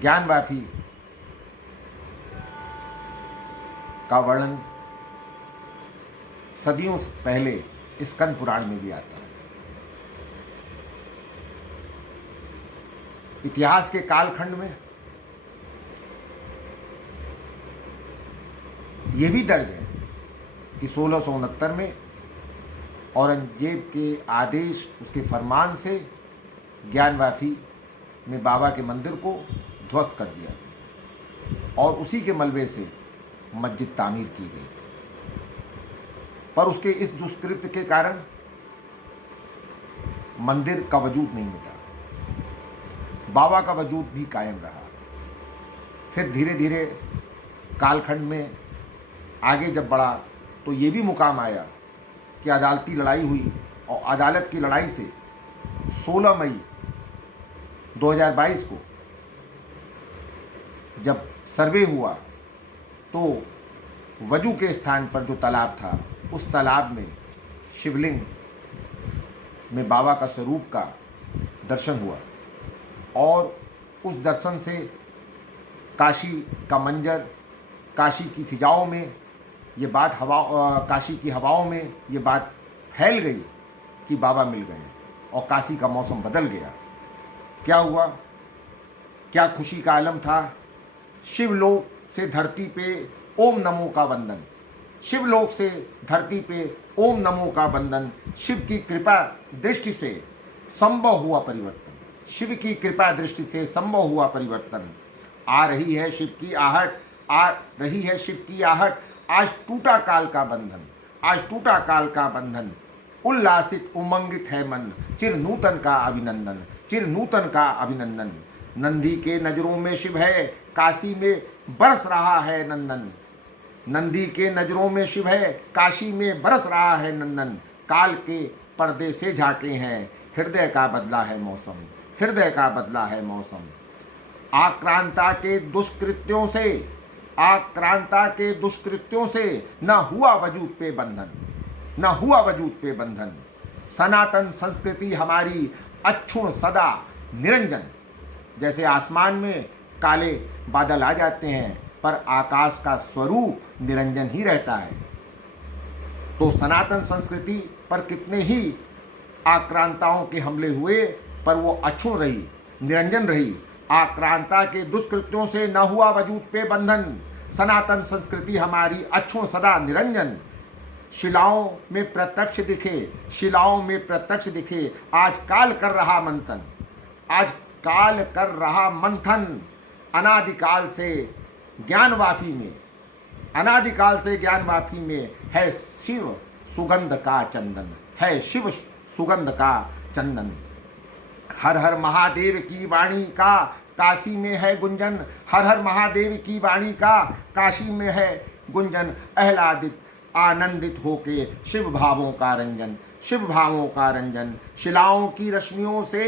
ज्ञानवापी का वर्णन सदियों पहले स्कंद पुराण में भी आता है। इतिहास के कालखंड में यह भी दर्ज है कि 1669 में औरंगजेब के आदेश, उसके फरमान से ज्ञानवापी में बाबा के मंदिर को ध्वस्त कर दिया गया और उसी के मलबे से मस्जिद तामीर की गई। पर उसके इस दुष्कृत्य के कारण मंदिर का वजूद नहीं मिटा, बाबा का वजूद भी कायम रहा। फिर धीरे धीरे कालखंड में आगे जब बढ़ा तो ये भी मुकाम आया कि अदालती लड़ाई हुई और अदालत की लड़ाई से 16 मई 2022 को जब सर्वे हुआ तो वजू के स्थान पर जो तालाब था, उस तालाब में शिवलिंग में बाबा का स्वरूप का दर्शन हुआ और उस दर्शन से काशी का मंजर, काशी की फिजाओं में ये बात काशी की हवाओं में ये बात फैल गई कि बाबा मिल गए और काशी का मौसम बदल गया। क्या हुआ, क्या खुशी का आलम था। शिवलोक से धरती पे ओम नमो का वंदन, शिवलोक से धरती पे ओम नमो का वंदन। शिव की कृपा दृष्टि से संभव हुआ परिवर्तन, शिव की कृपा दृष्टि से संभव हुआ परिवर्तन। आ रही है शिव की आहट, आ रही है शिव की आहट। आज टूटा काल का बंधन, आज टूटा काल का बंधन। उल्लासित उमंगित है मन, चिर नूतन का अभिनंदन, चिर नूतन का अभिनंदन। नंदी के नजरों में शिव है, काशी में बरस रहा है नंदन। नंदी के नजरों में शिव है, काशी में बरस रहा है नंदन। काल के पर्दे से झांके हैं, हृदय का बदला है मौसम, हृदय का बदला है मौसम। आक्रांता के दुष्कृत्यों से, आक्रांता के दुष्कृत्यों से न हुआ वजूद पे बंधन, न हुआ वजूद पे बंधन। सनातन संस्कृति हमारी अक्षुण सदा निरंजन। जैसे आसमान में काले बादल आ जाते हैं पर आकाश का स्वरूप निरंजन ही रहता है, तो सनातन संस्कृति पर कितने ही आक्रांताओं के हमले हुए पर वो अक्षुण रही, निरंजन रही। आक्रांता के दुष्कृत्यों से न हुआ वजूद पे बंधन। सनातन संस्कृति हमारी अक्षुण सदा निरंजन। शिलाओं में प्रत्यक्ष दिखे, शिलाओं में प्रत्यक्ष दिखे। आज काल कर रहा मंथन, आज काल कर रहा मंथन। अनादिकाल से ज्ञानवापी में, अनादिकाल से ज्ञानवापी में है शिव सुगंध का चंदन, है शिव सुगंध का चंदन। हर हर महादेव की वाणी का काशी में है गुंजन, हर हर महादेव की वाणी का काशी में है गुंजन। आह्लादित आनंदित होके शिव भावों का रंजन, शिव भावों का रंजन। शिलाओं की रश्मियों से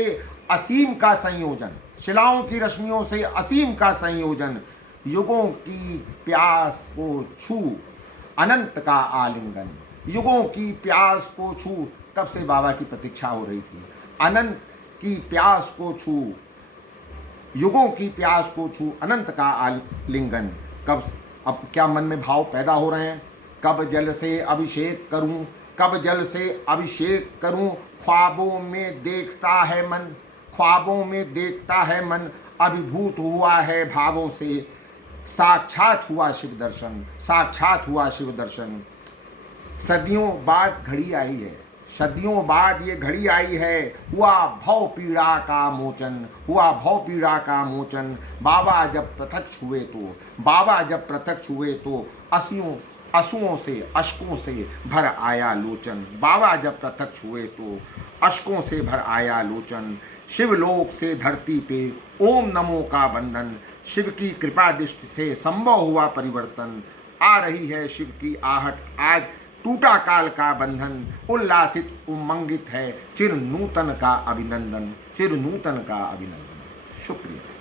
असीम का संयोजन, शिलाओं की रश्मियों से असीम का संयोजन। युगों की प्यास को छू अनंत का आलिंगन, युगों की प्यास को छू। कब से बाबा की प्रतीक्षा हो रही थी, अनंत की प्यास को छू, युगों की प्यास को छू अनंत का आलिंगन। कब, अब क्या मन में भाव पैदा हो रहे हैं, कब जल से अभिषेक करूं, कब जल से अभिषेक करूं। ख्वाबों में देखता है मन, ख्वाबों में देखता है मन। अभिभूत हुआ है भावों से, साक्षात हुआ शिव दर्शन, साक्षात हुआ शिव दर्शन। सदियों बाद घड़ी आई है, सदियों बाद ये घड़ी आई है। हुआ भव पीड़ा का मोचन, हुआ भव पीड़ा का मोचन। बाबा जब प्रत्यक्ष हुए तो, बाबा जब प्रत्यक्ष हुए तो आंसुओं से, अश्कों से भर आया लोचन। बाबा जब प्रत्यक्ष हुए तो अश्कों से भर आया लोचन। शिवलोक से धरती पे ओम नमो का वंदन। शिव की कृपा दृष्टि से संभव हुआ परिवर्तन। आ रही है शिव की आहट, आज टूटा काल का बंधन। उल्लासित उमंगित है चिर नूतन का अभिनंदन, चिर नूतन का अभिनंदन। शुक्रिया।